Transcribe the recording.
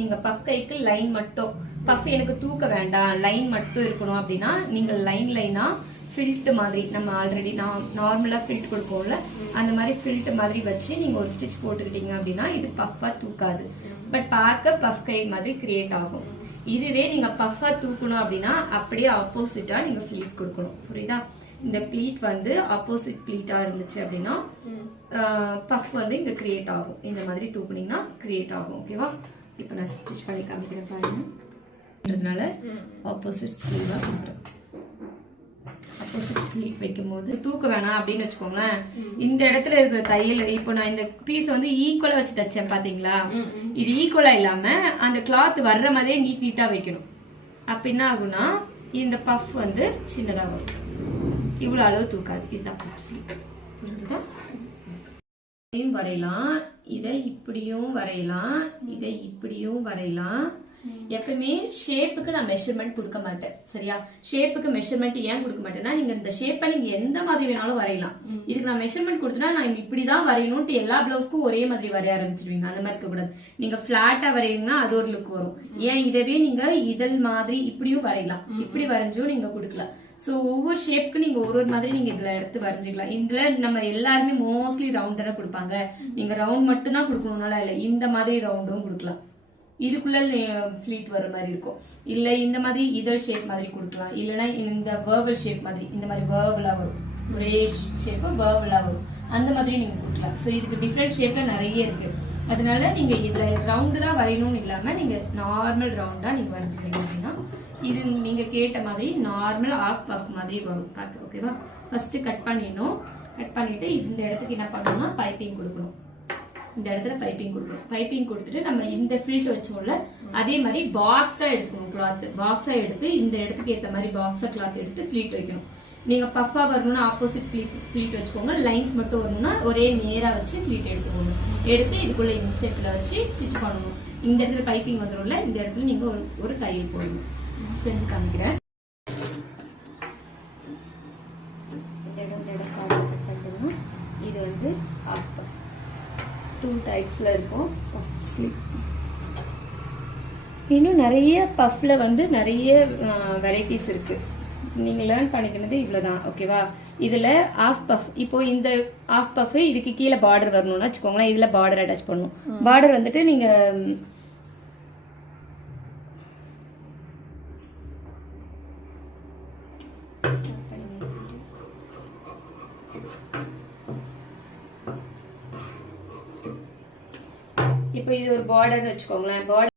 நீங்க பஃப் கைக்கு லைன் மட்டும், பஃப் எனக்கு தூக்க வேண்டாம் லைன் மட்டும் இருக்கணும் அப்படின்னா நீங்க லைனா ஃபில்ட் மாதிரி நம்ம ஆல்ரெடி நார்மலா ஃபில்ட் கொடுப்போம்ல அந்த மாதிரி ஃபில்ட் மாதிரி வச்சு நீங்க ஒரு ஸ்டிச் போட்டுக்கிட்டீங்க அப்படின்னா இது பஃபா தூக்காது, பட் பார்க்க பஃப் கை மாதிரி கிரியேட் ஆகும். இதுவே நீங்க பஃபா தூக்கணும் அப்படின்னா அப்படியே ஆப்போசிட்டா நீங்க ஃபிளீட் கொடுக்கணும். புரியுதா? இந்த ப்ளீட் வந்து ஆப்போசிட் ப்ளீட்டா இருந்துச்சு அப்படின்னா பஃப் வந்து இங்க கிரியேட் ஆகும். இந்த மாதிரி தூக்குனீங்கன்னா கிரியேட் ஆகும். ஓகேவா? இப்போ நான் ஸ்டிச் பண்ணி காமிக்கிறேன் பாருங்க. ஆப்போசிட் ஸ்லீவா கொடுக்குறேன். ஆப்போசிட் ப்ளீட் வைக்கும் போது தூக்க வேணாம் அப்படின்னு வச்சுக்கோங்களேன். இந்த இடத்துல இருக்கிற தையல் இப்போ நான் இந்த பீஸ் வந்து ஈக்குவலா வச்சு தைச்சேன் பாத்தீங்களா? இது ஈக்குவலா இல்லாம அந்த கிளாத் வர்ற மாதிரியே நீட்டா வைக்கணும். அப்ப என்ன ஆகும்னா இந்த பஃப் வந்து சின்னதா வரும். இவ்வளவு அளவு தூக்காது. இதுதான் புரிஞ்சுதா? வரையலாம், இதை இப்படியும் வரையலாம், இதை இப்படியும் வரையலாம். எப்பவுமே ஷேப்புக்கு நான் மெஷர்மெண்ட் கொடுக்க மாட்டேன். சரியா? ஷேப்புக்கு மெஷர்மெண்ட் ஏன் கொடுக்க மாட்டேன்னா நீங்க இந்த ஷேப்பை நீங்க எந்த மாதிரி வேணாலும் வரையலாம். இதுக்கு நான் மெஷர்மெண்ட் கொடுத்தா நான் இப்படிதான் வரையணும்ட்டு எல்லா பிளவுஸ்க்கும் ஒரே மாதிரி வரைய ஆரம்பிச்சிருவீங்க. அந்த மாதிரி இருக்க கூடாது. நீங்க பிளாட்டா வரையீங்கன்னா அது ஒரு லுக் வரும். ஏன் இதவே நீங்க இதழ் மாதிரி இப்படியும் வரையலாம், இப்படி வரைஞ்சும் நீங்க கொடுக்கலாம். ஸோ ஒவ்வொரு ஷேப்புக்கு நீங்க ஒரு மாதிரி நீங்க இதுல எடுத்து வரைஞ்சிக்கலாம். இதுல நம்ம எல்லாருமே மோஸ்ட்லி ரவுண்டா கொடுப்பாங்க. நீங்க ரவுண்ட் மட்டும் தான் கொடுக்கணும்னால இல்ல, இந்த மாதிரி ரவுண்டும் கொடுக்கலாம். இதுக்குள்ள ஃபிளீட் வர மாதிரி இருக்கும். இல்ல இந்த மாதிரி இதழ் ஷேப் மாதிரி கொடுக்கலாம். இல்லைன்னா இந்த வேர்வல் ஷேப் மாதிரி இந்த மாதிரி வேர்வலா வரும். ஒரே ஷேப் வேர்வலா வரும். அந்த மாதிரி நீங்க கொடுக்கலாம். ஸோ இதுக்கு டிஃப்ரெண்ட் ஷேப்ல நிறைய இருக்கு. அதனால நீங்க இதுல ரவுண்டு தான் வரையணும்னு இல்லாம நீங்க நார்மல் ரவுண்டா நீங்க வரைஞ்சிருக்கீங்க அப்படின்னா இது நீங்க கேட்ட மாதிரி நார்மல் ஆஃப் பஃப் மாதிரி வரும் பார்க்க. ஓகேவா? ஃபர்ஸ்ட் கட் பண்ணிடணும். கட் பண்ணிட்டு இந்த இடத்துக்கு என்ன பண்ணணும்னா பைப்பிங் கொடுக்கணும். இந்த இடத்துல பைப்பிங் கொடுக்கணும். பைப்பிங் கொடுத்துட்டு நம்ம இந்த ஃபில்ட் வச்சோம்ல அதே மாதிரி பாக்ஸா எடுத்துக்கணும். கிளாத் பாக்ஸா எடுத்து இந்த இடத்துக்கு ஏற்ற மாதிரி பாக்ஸா கிளாத் எடுத்து ஃபிளீட் வைக்கணும். நீங்க பஃபா வரணும்னா ஆப்போசிட் ஃபிளீட் வச்சுக்கோங்க. லைன்ஸ் மட்டும் வரணும்னா ஒரே நேரா வச்சு ஃபிளீட் எடுத்துக்கோங்க. எடுத்து இதுக்குள்ள இன்செட்ல வச்சு ஸ்டிச் பண்ணணும். இந்த இடத்துல பைப்பிங் வந்துடும்ல, இந்த இடத்துல நீங்க ஒரு தையல் போடணும். செஞ்சு காமிக்கிறேன். இது வந்து டூ டைப்ஸ்ல இருக்கும். இன்னும் நிறைய பஃப்ல வந்து நிறைய வெரைட்டிஸ் இருக்கு. நீங்க லேர்ன் பண்ணிக்கிறது இவ்வளவுதான். ஓகேவா? இதுல ஆஃப் பஃப், இப்போ இந்த ஆஃப் பஃப் இதுக்கு கீழே பார்டர் வரணும்னு வச்சுக்கோங்களேன். இதுல பார்டர் அட்டாச் பண்ணணும். பார்டர் வந்துட்டு நீங்க இப்போ இது ஒரு பார்டர்னு வச்சுக்கோங்களேன். பார்டர்